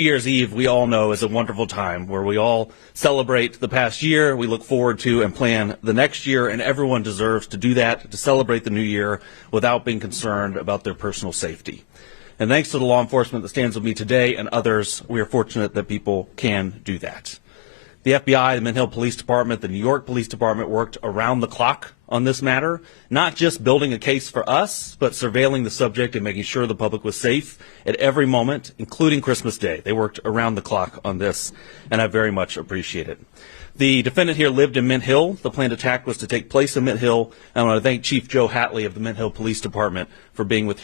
New Year's Eve, we all know, is a wonderful time where we all celebrate the past year, we look forward to and plan the next year, and everyone deserves to do that, to celebrate the new year without being concerned about their personal safety. And thanks to the law enforcement that stands with me today and others, we are fortunate that people can do that. The FBI, the Mint Hill Police Department, the New York Police Department worked around the clock on this matter, not just building a case for us, but surveilling the subject and making sure the public was safe at every moment, including Christmas Day. They worked around the clock on this, and I very much appreciate it. The defendant here lived in Mint Hill. The planned attack was to take place in Mint Hill. I want to thank Chief Joe Hatley of the Mint Hill Police Department for being with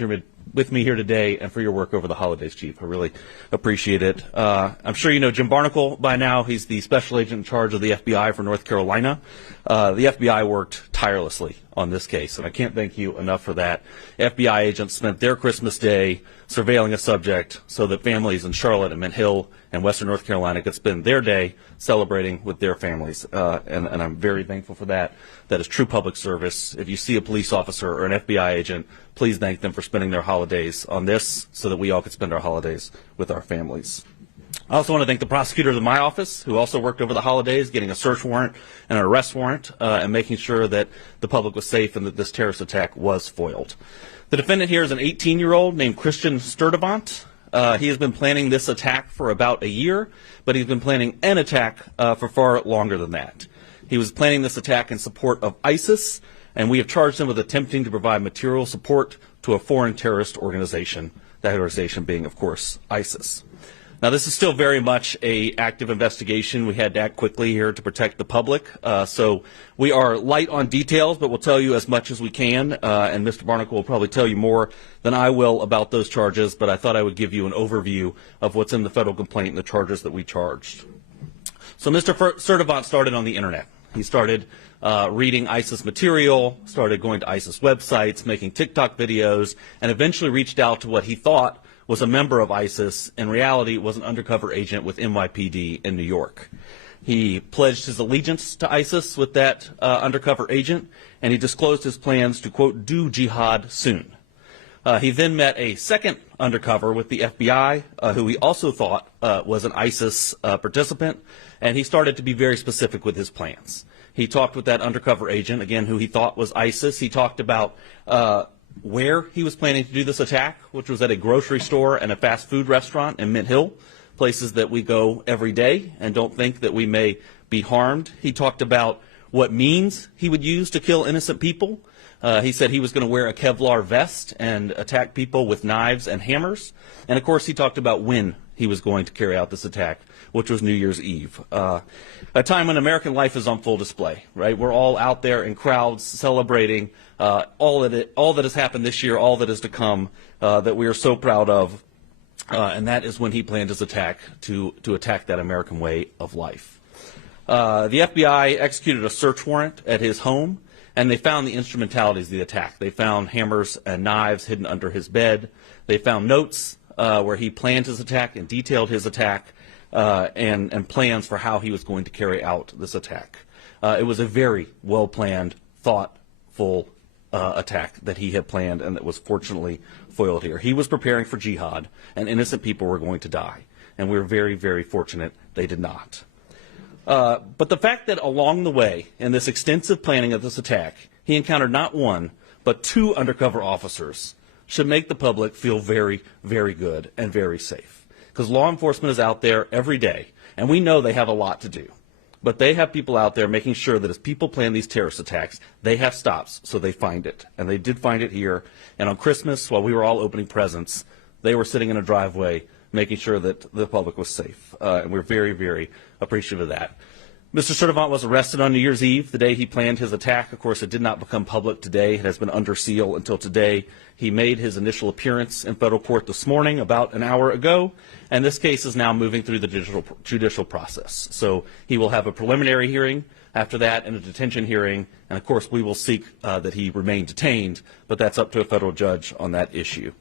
me here today and for your work over the holidays, Chief. I really appreciate it. I'm sure you know Jim Barnacle by now. He's the special agent in charge of the FBI for North Carolina. The FBI worked tirelessly on this case, and I can't thank you enough for that. FBI agents spent their Christmas Day surveilling a subject so that families in Charlotte and Mint Hill and Western North Carolina could spend their day celebrating with their families, and I'm very thankful for that. That is true public service. If you see a police officer or an FBI agent, please thank them for spending their holidays on this so that we all could spend our holidays with our families. I also want to thank the prosecutors in my office who also worked over the holidays getting a search warrant and an arrest warrant and making sure that the public was safe and that this terrorist attack was foiled. The defendant here is an 18-year-old named Christian Sturdivant. He has been planning this attack for about a year, but he's been planning an attack for far longer than that. He was planning this attack in support of ISIS, and we have charged him with attempting to provide material support to a foreign terrorist organization, that organization being, of course, ISIS. Now, this is still very much an active investigation. We had to act quickly here to protect the public. So we are light on details, but we'll tell you as much as we can. And Mr. Barnacle will probably tell you more than I will about those charges, but I thought I would give you an overview of what's in the federal complaint and the charges that we charged. So Mr. Sturdivant started on the Internet. He started reading ISIS material, started going to ISIS websites, making TikTok videos, and eventually reached out to what he thought was a member of ISIS. In reality, was an undercover agent with NYPD in New York. He pledged his allegiance to ISIS with that undercover agent, and he disclosed his plans to, quote, do jihad soon. He then met a second undercover with the FBI, who he also thought was an ISIS participant, and he started to be very specific with his plans. He talked with that undercover agent, again, who he thought was ISIS. He talked about where he was planning to do this attack, which was at a grocery store and a fast food restaurant in Mint Hill, places that we go every day and don't think that we may be harmed. He talked about what means he would use to kill innocent people. He said he was going to wear a Kevlar vest and attack people with knives and hammers. And, of course, he talked about when he was going to carry out this attack, which was New Year's Eve, a time when American life is on full display, right? We're all out there in crowds celebrating all that has happened this year, all that is to come, that we are so proud of, and that is when he planned his attack to attack that American way of life. The FBI executed a search warrant at his home, and they found the instrumentalities of the attack. They found hammers and knives hidden under his bed. They found notes where he planned his attack and detailed his attack and plans for how he was going to carry out this attack. It was a very well-planned, thoughtful attack that he had planned and that was fortunately foiled here. He was preparing for jihad, and innocent people were going to die. And we were very, very fortunate they did not. But the fact that along the way, in this extensive planning of this attack, he encountered not one, but two undercover officers should make the public feel very, very good and very safe. Because law enforcement is out there every day, and we know they have a lot to do. But they have people out there making sure that as people plan these terrorist attacks, they have stops so they find it. And they did find it here. And on Christmas, while we were all opening presents, they were sitting in a driveway making sure that the public was safe. And we're very, very appreciative of that. Mr. Sturdivant was arrested on New Year's Eve, the day he planned his attack. Of course, it did not become public today. It has been under seal until today. He made his initial appearance in federal court this morning, about an hour ago, and this case is now moving through the judicial process. So he will have a preliminary hearing after that and a detention hearing, and of course we will seek that he remain detained, but that's up to a federal judge on that issue.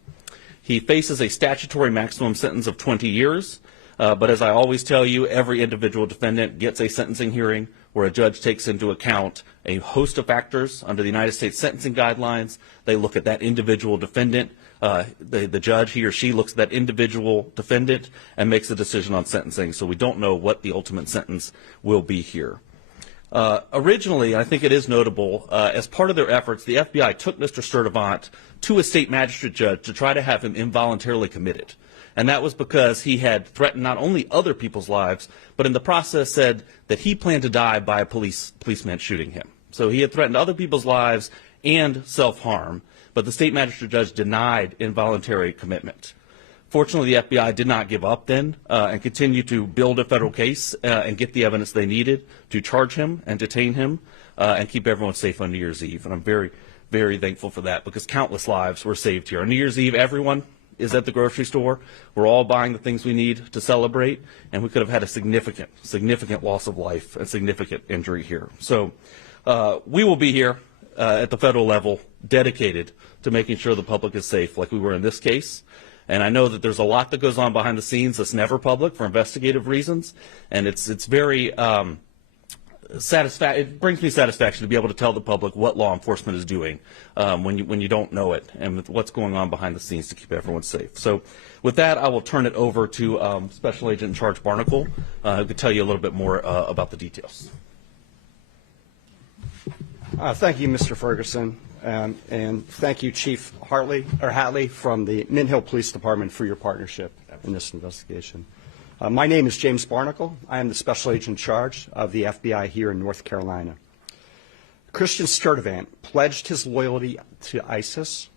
He faces a statutory maximum sentence of 20 years. But as I always tell you, every individual defendant gets a sentencing hearing where a judge takes into account a host of factors under the United States sentencing guidelines. They look at that individual defendant. The judge, he or she, looks at that individual defendant and makes a decision on sentencing, so we don't know what the ultimate sentence will be here. Originally, I think it is notable, as part of their efforts, the FBI took Mr. Sturtevant to a state magistrate judge to try to have him involuntarily committed. And that was because he had threatened not only other people's lives, but in the process said that he planned to die by a policeman shooting him. So he had threatened other people's lives and self-harm, but the state magistrate judge denied involuntary commitment. Fortunately, the FBI did not give up then and continued to build a federal case and get the evidence they needed to charge him and detain him and keep everyone safe on New Year's Eve. And I'm very, very thankful for that, because countless lives were saved here. On New Year's Eve, everyone is at the grocery store. We're all buying the things we need to celebrate, and we could have had a significant, significant loss of life and significant injury here. So we will be here at the federal level dedicated to making sure the public is safe, like we were in this case. And I know that there's a lot that goes on behind the scenes that's never public for investigative reasons, and it's very it brings me satisfaction to be able to tell the public what law enforcement is doing when you don't know it, and what's going on behind the scenes to keep everyone safe. So with that, I will turn it over to Special Agent in Charge Barnacle, who can tell you a little bit more about the details. Thank you, Mr. Ferguson, and thank you, Chief Hatley from the Mint Hill Police Department, for your partnership in this investigation. My name is James Barnacle. I am the Special Agent in Charge of the FBI here in North Carolina. Christian Sturtevant pledged his loyalty to ISIS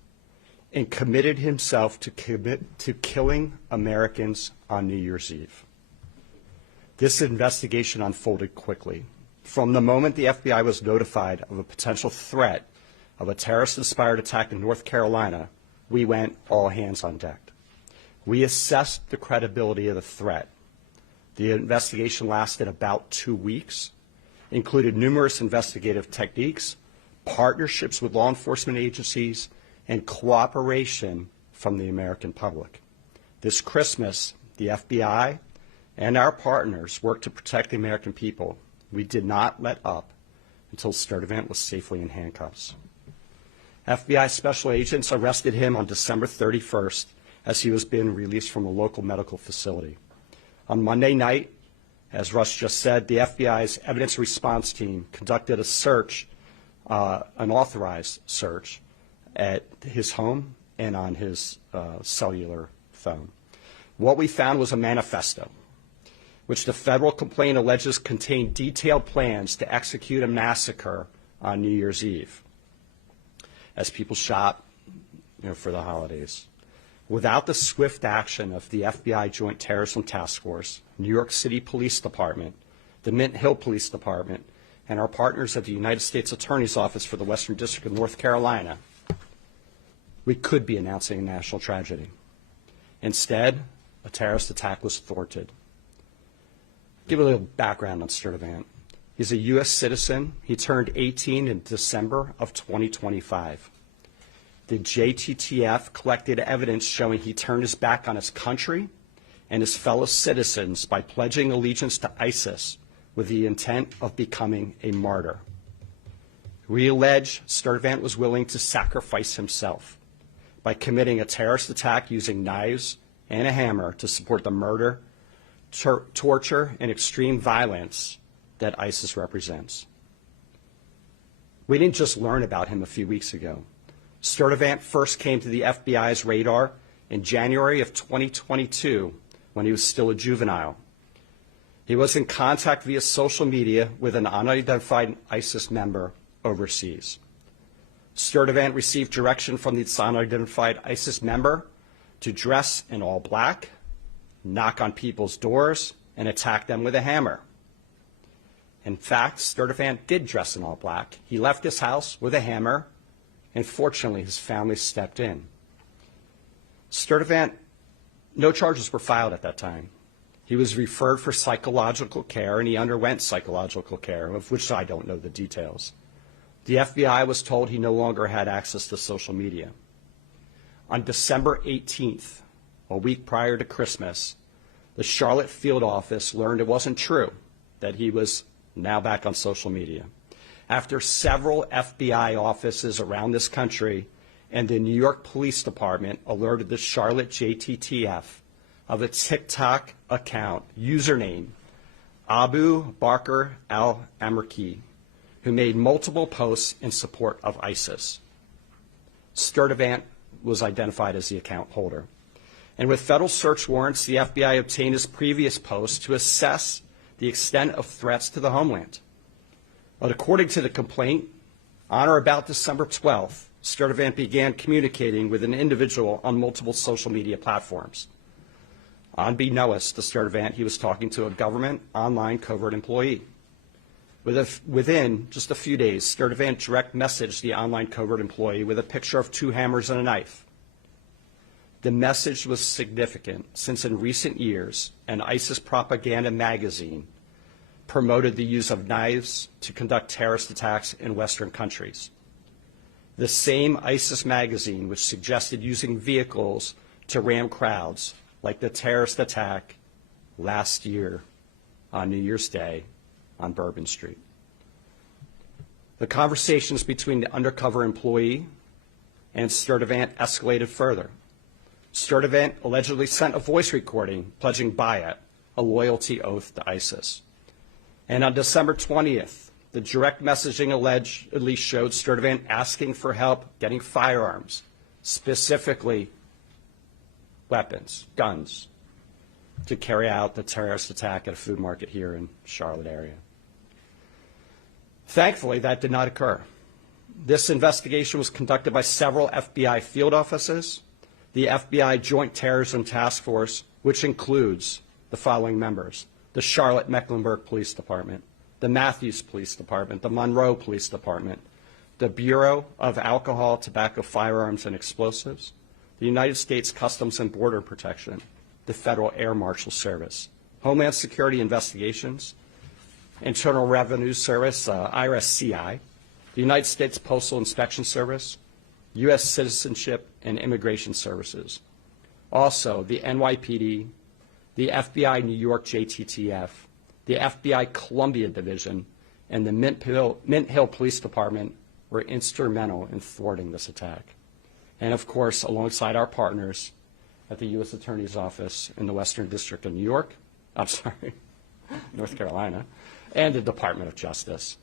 and committed himself to killing Americans on New Year's Eve. This investigation unfolded quickly. From the moment the FBI was notified of a potential threat of a terrorist-inspired attack in North Carolina, we went all hands on deck. We assessed the credibility of the threat. The investigation lasted about 2 weeks, included numerous investigative techniques, partnerships with law enforcement agencies, and cooperation from the American public. This Christmas, the FBI and our partners worked to protect the American people. We did not let up until Sturtevant was safely in handcuffs. FBI special agents arrested him on December 31st as he was being released from a local medical facility. On Monday night, as Russ just said, the FBI's evidence response team conducted a search, an authorized search, at his home and on his cellular phone. What we found was a manifesto, which the federal complaint alleges contained detailed plans to execute a massacre on New Year's Eve as people shop, for the holidays. Without the swift action of the FBI Joint Terrorism Task Force, New York City Police Department, the Mint Hill Police Department, and our partners at the United States Attorney's Office for the Western District of North Carolina, we could be announcing a national tragedy. Instead, a terrorist attack was thwarted. Give a little background on Sturtevant. He's a U.S. citizen. He turned 18 in December of 2025. The JTTF collected evidence showing he turned his back on his country and his fellow citizens by pledging allegiance to ISIS with the intent of becoming a martyr. We allege Sturtevant was willing to sacrifice himself by committing a terrorist attack using knives and a hammer to support the murder, torture, and extreme violence that ISIS represents. We didn't just learn about him a few weeks ago. Sturtevant first came to the FBI's radar in January of 2022 when he was still a juvenile. He was in contact via social media with an unidentified ISIS member overseas. Sturtevant received direction from the unidentified ISIS member to dress in all black, knock on people's doors, and attack them with a hammer. In fact, Sturtevant did dress in all black. He left his house with a hammer, and fortunately, his family stepped in. Sturtevant, no charges were filed at that time. He was referred for psychological care, and he underwent psychological care, of which I don't know the details. The FBI was told he no longer had access to social media. On December 18th, a week prior to Christmas, the Charlotte field office learned it wasn't true, that he was now back on social media. After several FBI offices around this country and the New York Police Department alerted the Charlotte JTTF of a TikTok account, username Abu Bakr al-Amerki, who made multiple posts in support of ISIS. Sturtevant was identified as the account holder. And with federal search warrants, the FBI obtained his previous posts to assess the extent of threats to the homeland. But according to the complaint, on or about December 12th, Sturtevant began communicating with an individual on multiple social media platforms. Unbeknownst to Sturtevant, he was talking to a government online covert employee. Within just a few days, Sturtevant direct messaged the online covert employee with a picture of 2 hammers and a knife. The message was significant since in recent years, an ISIS propaganda magazine promoted the use of knives to conduct terrorist attacks in Western countries. The same ISIS magazine which suggested using vehicles to ram crowds, like the terrorist attack last year on New Year's Day on Bourbon Street. The conversations between the undercover employee and Sturtevant escalated further. Sturtevant allegedly sent a voice recording pledging Bayat, a loyalty oath to ISIS. And on December 20th, the direct messaging allegedly showed Sturtevant asking for help getting firearms, specifically weapons, guns, to carry out the terrorist attack at a food market here in Charlotte area. Thankfully, that did not occur. This investigation was conducted by several FBI field offices, the FBI Joint Terrorism Task Force, which includes the following members: the Charlotte Mecklenburg Police Department, the Matthews Police Department, the Monroe Police Department, the Bureau of Alcohol, Tobacco, Firearms, and Explosives, the United States Customs and Border Protection, the Federal Air Marshal Service, Homeland Security Investigations, Internal Revenue Service, IRS-CI, the United States Postal Inspection Service, U.S. Citizenship and Immigration Services. Also, the NYPD, the FBI New York JTTF, the FBI Columbia Division, and the Mint Hill Police Department were instrumental in thwarting this attack. And of course, alongside our partners at the U.S. Attorney's Office in the Western District of North Carolina, and the Department of Justice.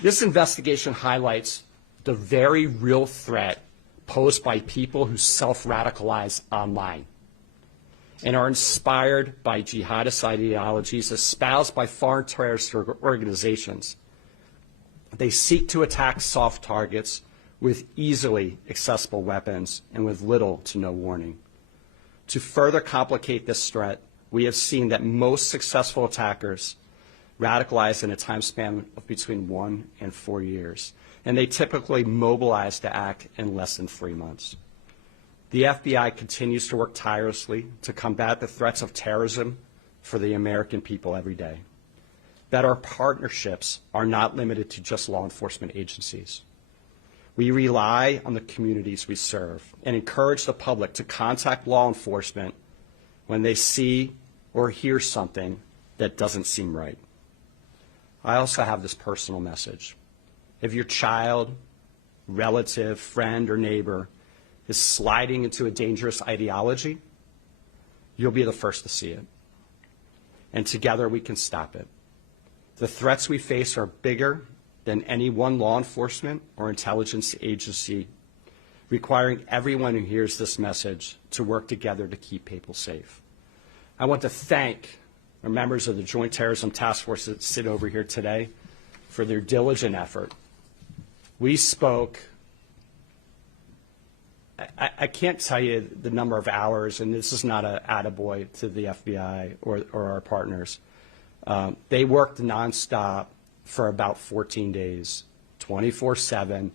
This investigation highlights the very real threat posed by people who self-radicalize online and are inspired by jihadist ideologies espoused by foreign terrorist organizations. They seek to attack soft targets with easily accessible weapons and with little to no warning. To further complicate this threat, we have seen that most successful attackers radicalize in a time span of between 1 and 4 years, and they typically mobilize to act in less than 3 months. The FBI continues to work tirelessly to combat the threats of terrorism for the American people every day. That our partnerships are not limited to just law enforcement agencies. We rely on the communities we serve and encourage the public to contact law enforcement when they see or hear something that doesn't seem right. I also have this personal message. If your child, relative, friend, or neighbor is sliding into a dangerous ideology, you'll be the first to see it. And together we can stop it. The threats we face are bigger than any one law enforcement or intelligence agency, requiring everyone who hears this message to work together to keep people safe. I want to thank our members of the Joint Terrorism Task Force that sit over here today for their diligent effort. We spoke, I can't tell you the number of hours, and this is not an attaboy to the FBI or our partners. They worked nonstop for about 14 days, 24/7,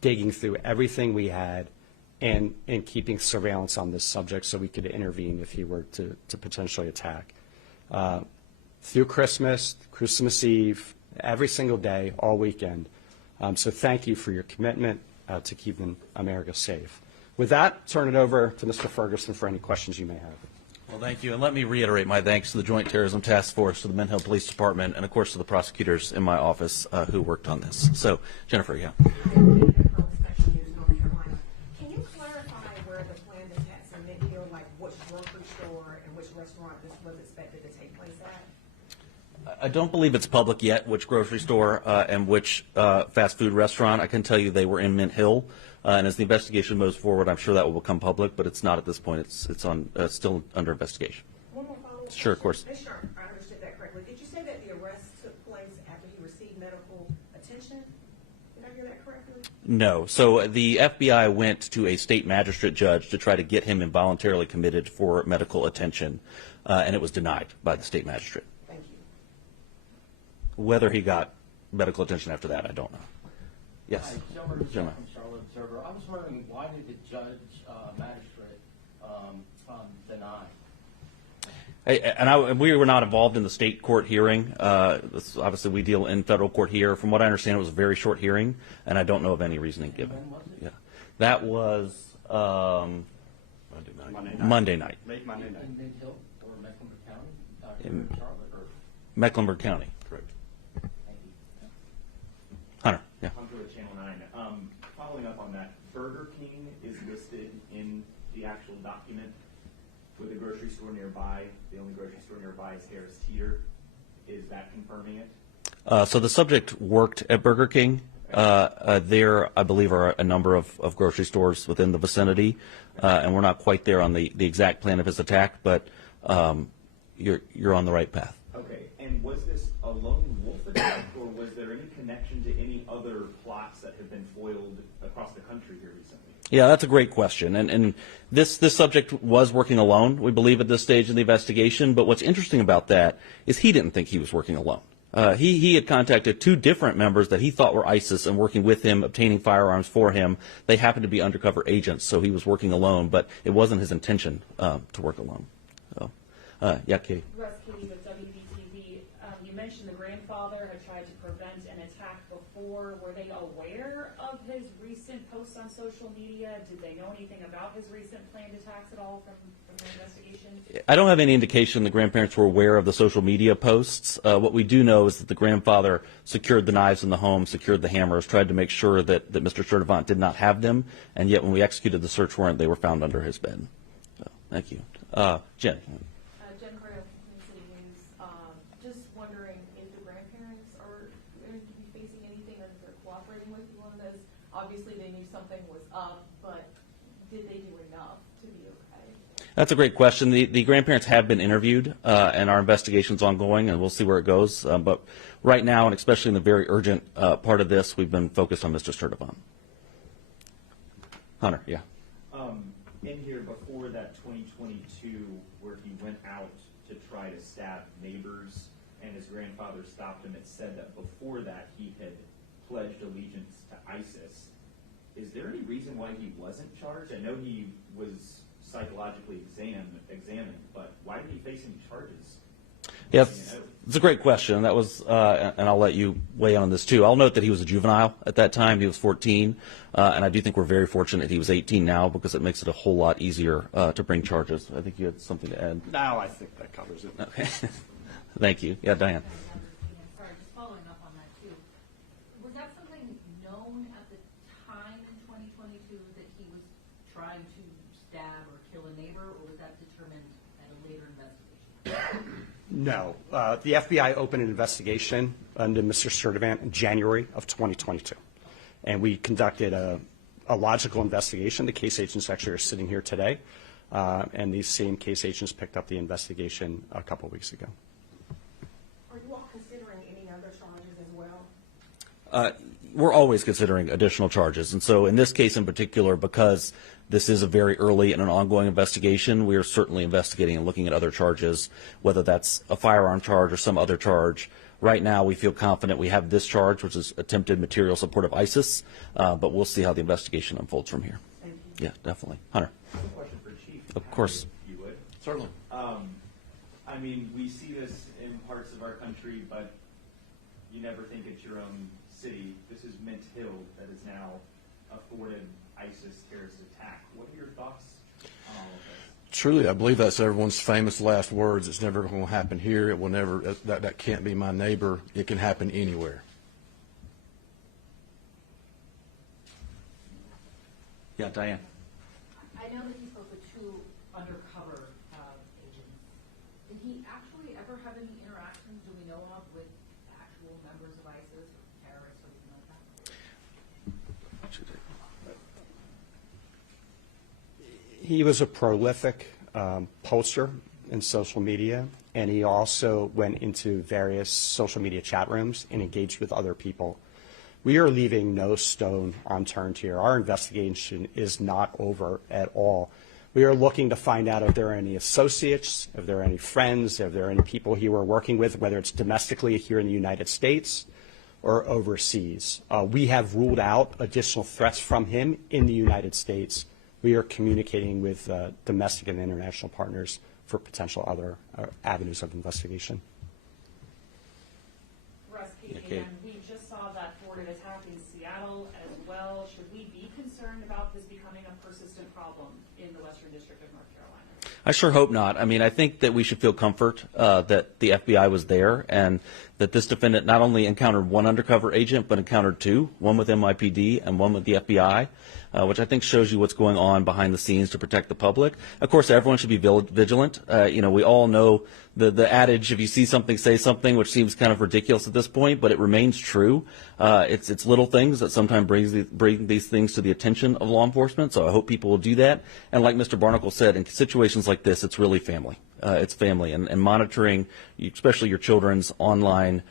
digging through everything we had and keeping surveillance on this subject so we could intervene if he were to potentially attack. Through Christmas Eve, every single day, all weekend. So thank you for your commitment to keeping America safe. With that, turn it over to Mr. Ferguson for any questions you may have. Well, thank you, and let me reiterate my thanks to the Joint Terrorism Task Force, to the Mint Hill Police Department, and of course to the prosecutors in my office who worked on this. So, Jennifer, yeah. Can you clarify where the planned attacks are maybe, or like which grocery store and which restaurant this was expected to take place at? I don't believe it's public yet which grocery store and which fast food restaurant. I can tell you they were in Mint Hill, and as the investigation moves forward, I'm sure that will become public, but it's not at this point. It's on still under investigation. One more follow-up Sure, of question. course. Make sure I understood that correctly. Did you say that the arrest took place after he received medical attention? Did I hear that correctly? No. So the FBI went to a state magistrate judge to try to get him involuntarily committed for medical attention, and it was denied by the state magistrate. Thank you. Whether he got medical attention after that, I don't know. Yes. Hi, Gilbert Jim. from Charlotte Observer. I was wondering, why did the judge, magistrate, deny? And we were not involved in the state court hearing. Obviously, we deal in federal court here. From what I understand, it was a very short hearing, and I don't know of any reasoning given. When was it? Yeah, that was Monday night. Late Monday night. In Mint Hill or Mecklenburg County? In- Charlotte, or? Mecklenburg County. Correct. Thank you. Hunter. Yeah. Hunter with Channel 9. Following up on that, Burger King is listed in the actual document with a grocery store nearby. The only grocery store nearby is Harris Teeter. Is that confirming it? So the subject worked at Burger King. There, I believe, are a number of grocery stores within the vicinity, and we're not quite there on the exact plan of his attack, but you're on the right path. Okay, and was this a lone wolf attack, or was there any connection to any other plots that have been foiled across the country here recently? Yeah, that's a great question. And this subject was working alone, we believe, at this stage in the investigation. But what's interesting about that is he didn't think he was working alone. He had contacted two different members that he thought were ISIS and working with him, obtaining firearms for him. They happened to be undercover agents, so he was working alone, but it wasn't his intention to work alone. So, yeah, Katie. Russ Katie with WBTV. You mentioned the grandfather had tried to prevent an attack before. Were they aware of his recent posts on social media? Did they know anything about his recent planned attacks at all from the investigation? I don't have any indication the grandparents were aware of the social media posts. What we do know is that the grandfather secured the knives in the home, secured the hammers, tried to make sure that Mr. Sturdivant did not have them, and yet when we executed the search warrant, they were found under his bed. So, thank you. Jen. Jen Correa from City News. Just wondering if the grandparents are going to be facing anything, or if they're cooperating with you on this. Obviously, they knew something was up, but did they do enough to be okay? That's a great question. The grandparents have been interviewed, and our investigation's ongoing, and we'll see where it goes. But right now, and especially in the very urgent part of this, we've been focused on Mr. Sturdivant. Hunter, yeah. In here, before that 2022, where he went out to try to stab neighbors and his grandfather stopped him, it said that before that he had pledged allegiance to ISIS. Is there any reason why he wasn't charged? I know he was psychologically examined, but why did he face any charges? Yeah, it's a great question. That was, and I'll let you weigh in on this too. I'll note that he was a juvenile at that time. He was 14, and I do think we're very fortunate he was 18 now, because it makes it a whole lot easier to bring charges. I think you had something to add. No, I think that covers it. Okay. Thank you. Yeah, Diane. Sorry, just following up on that too. Was that something known at the time in 2022 that he was trying to stab or kill a neighbor, or was that determined at a later investigation? No. The FBI opened an investigation into Mr. Sturdivant in January of 2022. And we conducted a logical investigation. The case agents actually are sitting here today. And these same case agents picked up the investigation a couple weeks ago. Are you all considering any other charges as well? We're always considering additional charges. And so in this case in particular, because this is a very early and an ongoing investigation, we are certainly investigating and looking at other charges, whether that's a firearm charge or some other charge. Right now, we feel confident we have this charge, which is attempted material support of ISIS, but we'll see how the investigation unfolds from here. Thank you. Yeah, definitely. Hunter. I have a question for Chief. Of course. If you would. Certainly. I mean, we see this in parts of our country, but you never think it's your own city. This is Mint Hill that is now a thwarted ISIS terrorist attack. What are your thoughts on all of this? Truly, I believe that's everyone's famous last words. It's never going to happen here. It will never, that can't be my neighbor. It can happen anywhere. Yeah, Diane. I know that he spoke with two undercover agents. Did he actually ever have any interactions, do we know of, with actual members of ISIS or terrorists or anything like that? He was a prolific poster in social media, and he also went into various social media chat rooms and engaged with other people. We are leaving no stone unturned here. Our investigation is not over at all. We are looking to find out if there are any associates, if there are any friends, if there are any people he were working with, whether it's domestically here in the United States or overseas. We have ruled out additional threats from him in the United States. We are communicating with domestic and international partners for potential other avenues of investigation. Rusky, Okay. and we just saw that thwarted attack in Seattle as well. Should we be concerned about this becoming a persistent problem in the Western District of North Carolina? I sure hope not. I mean, I think that we should feel comfort that the FBI was there and that this defendant not only encountered one undercover agent, but encountered two, one with NYPD and one with the FBI, which I think shows you what's going on behind the scenes to protect the public. Of course, everyone should be vigilant. We all know the adage, if you see something, say something, which seems kind of ridiculous at this point, but it remains true. It's little things that sometimes bring these things to the attention of law enforcement, so I hope people will do that. And like Mr. Barnacle said, in situations like this, it's really family. It's family, and monitoring, especially your children's online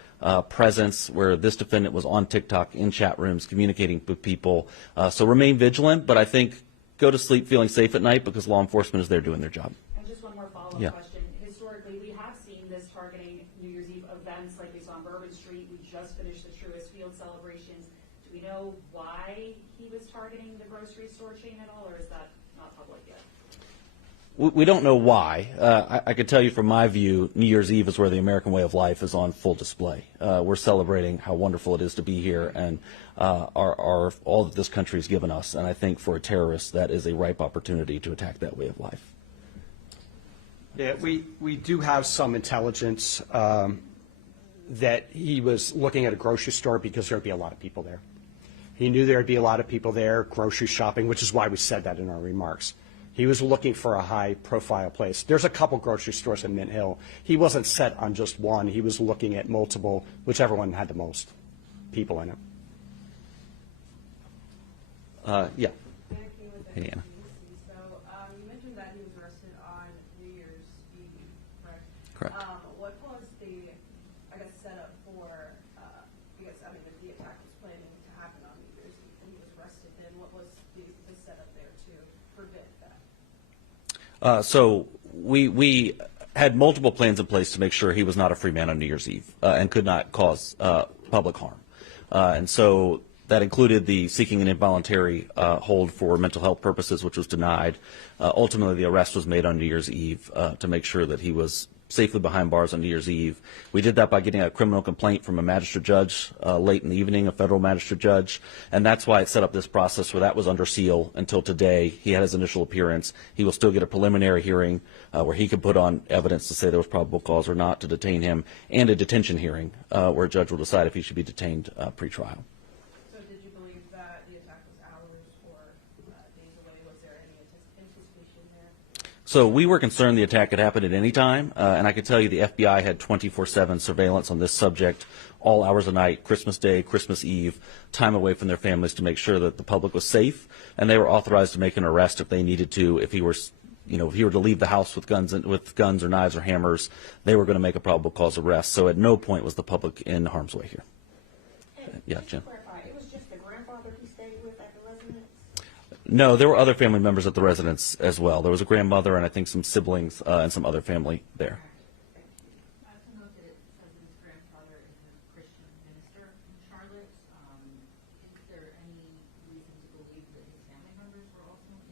presence, where this defendant was on TikTok in chat rooms communicating with people. So remain vigilant, but I think go to sleep feeling safe at night because law enforcement is there doing their job. And just one more follow-up question. Historically, we have seen this targeting New Year's Eve events like we saw on Bourbon Street. We just finished the Truist Field celebrations. Do we know why he was targeting the grocery store chain at all, or is that not public yet? We don't know why. I can tell you from my view, New Year's Eve is where the American way of life is on full display. We're celebrating how wonderful it is to be here and all that this country has given us. And I think for a terrorist, that is a ripe opportunity to attack that way of life. Yeah, we do have some intelligence that he was looking at a grocery store because there would be a lot of people there. He knew there would be a lot of people there grocery shopping, which is why we said that in our remarks. He was looking for a high-profile place. There's a couple grocery stores in Mint Hill. He wasn't set on just one. He was looking at multiple, whichever one had the most people in it. Yeah. Hey, Anna. So you mentioned that he was arrested on New Year's Eve, correct? Correct. What was the, setup for, the attack was planning to happen on New Year's Eve when he was arrested, then what was the setup there to prevent that? So we had multiple plans in place to make sure he was not a free man on New Year's Eve and could not cause public harm. And so that included the seeking an involuntary hold for mental health purposes, which was denied. Ultimately, the arrest was made on New Year's Eve to make sure that he was safely behind bars on New Year's Eve. We did that by getting a criminal complaint from a magistrate judge late in the evening, a federal magistrate judge, and that's why it set up this process where that was under seal until today. He had his initial appearance. He will still get a preliminary hearing where he could put on evidence to say there was probable cause or not to detain him, and a detention hearing where a judge will decide if he should be detained pre-trial. So did you believe that the attack was hours or days away? Was there any anticipation there? So we were concerned the attack could happen at any time, and I can tell you the FBI had 24/7 surveillance on this subject, all hours of night, Christmas Day, Christmas Eve, time away from their families to make sure that the public was safe, and they were authorized to make an arrest if they needed to. If he were, if he were to leave the house with guns or knives or hammers, they were going to make a probable cause arrest. So at no point was the public in harm's way here. Yeah, Jim. It was just the grandfather he stayed with at the residence? No, there were other family members at the residence as well. There was a grandmother and I think some siblings and some other family there. I also note that it says his grandfather is a Christian minister in Charlotte. Is there any reason to believe that his family members were also in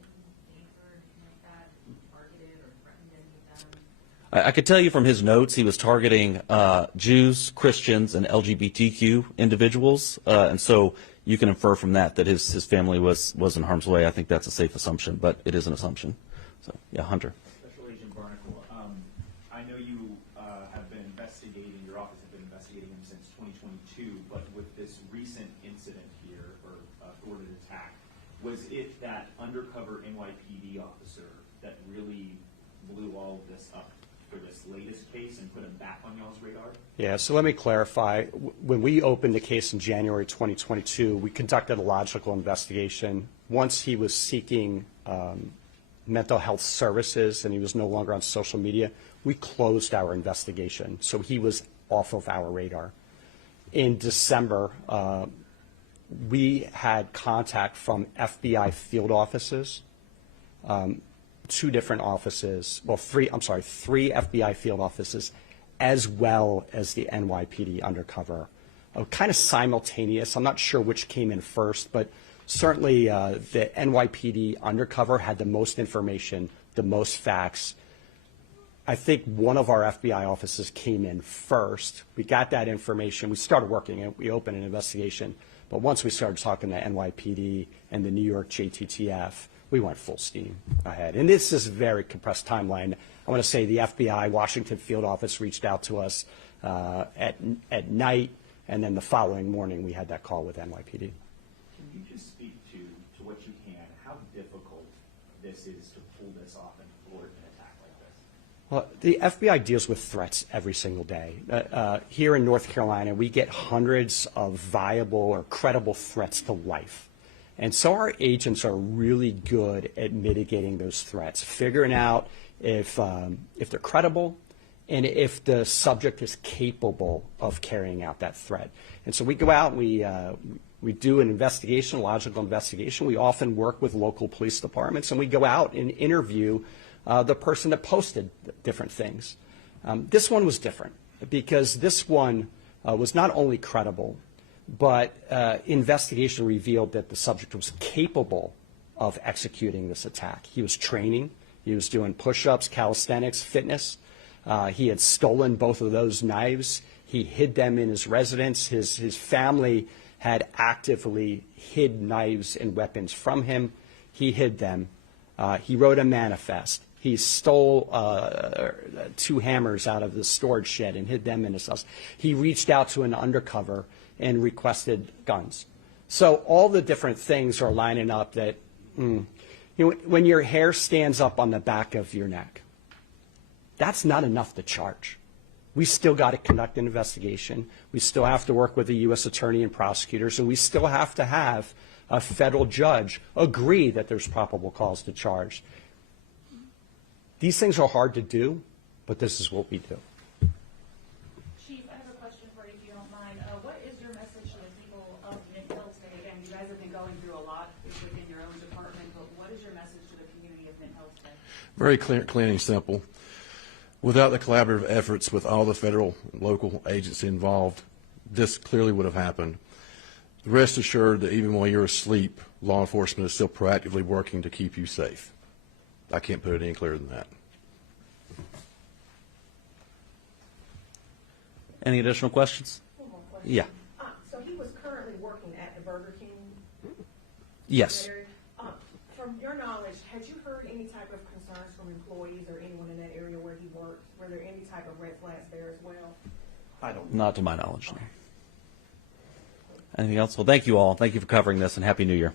danger or anything like that, targeted or threatened any of them? I could tell you from his notes he was targeting Jews, Christians, and LGBTQ individuals, and so you can infer from that his family was in harm's way. I think that's a safe assumption, but it is an assumption. So, yeah, Hunter. you have been investigating, your office has been investigating him since 2022, but with this recent incident here, or thwarted attack, was it that undercover NYPD officer that really blew all of this up for this latest case and put him back on y'all's radar? Yeah, so let me clarify. When we opened the case in January 2022, we conducted a logical investigation. Once he was seeking mental health services and he was no longer on social media, we closed our investigation. So he was off of our radar. In December, we had contact from FBI field offices, two different offices, well, three FBI field offices, as well as the NYPD undercover. Kind of simultaneous. I'm not sure which came in first, but certainly the NYPD undercover had the most information, the most facts. I think one of our FBI offices came in first. We got that information. We started working it. We opened an investigation. But once we started talking to NYPD and the New York JTTF, we went full steam ahead. And this is a very compressed timeline. I want to say the FBI Washington field office reached out to us at night, and then the following morning we had that call with NYPD. Can you just speak to what you can, how difficult this is to pull this off and thwart an attack like this? Well, the FBI deals with threats every single day. Here in North Carolina, we get hundreds of viable or credible threats to life. And so our agents are really good at mitigating those threats, figuring out if they're credible and if the subject is capable of carrying out that threat. And so we go out and we do an investigation, a logical investigation. We often work with local police departments, and we go out and interview the person that posted different things. This one was different because this one was not only credible, but investigation revealed that the subject was capable of executing this attack. He was training. He was doing push-ups, calisthenics, fitness. He had stolen both of those knives. He hid them in his residence. His family had actively hid knives and weapons from him. He hid them. He wrote a manifest. He stole 2 hammers out of the storage shed and hid them in his house. He reached out to an undercover and requested guns. So all the different things are lining up that, when your hair stands up on the back of your neck, that's not enough to charge. We still got to conduct an investigation. We still have to work with the U.S. attorney and prosecutors, and we still have to have a federal judge agree that there's probable cause to charge. These things are hard to do, but this is what we do. Chief, I have a question for you, if you don't mind. What is your message to the people of Mint Hill today? Again, you guys have been going through a lot within your own department, but what is your message to the community of Mint Hill today? Very clean and simple. Without the collaborative efforts with all the federal and local agencies involved, this clearly would have happened. Rest assured that even while you're asleep, law enforcement is still proactively working to keep you safe. I can't put it any clearer than that. Any additional questions? One more question. Yeah. So he was currently working at the Burger King? Yes. From your knowledge, had you heard any type of concerns from employees or anyone in that area where he worked? Were there any type of red flags there as well? I don't. Not to my knowledge, no. Anything else? Well, thank you all. Thank you for covering this, and Happy New Year.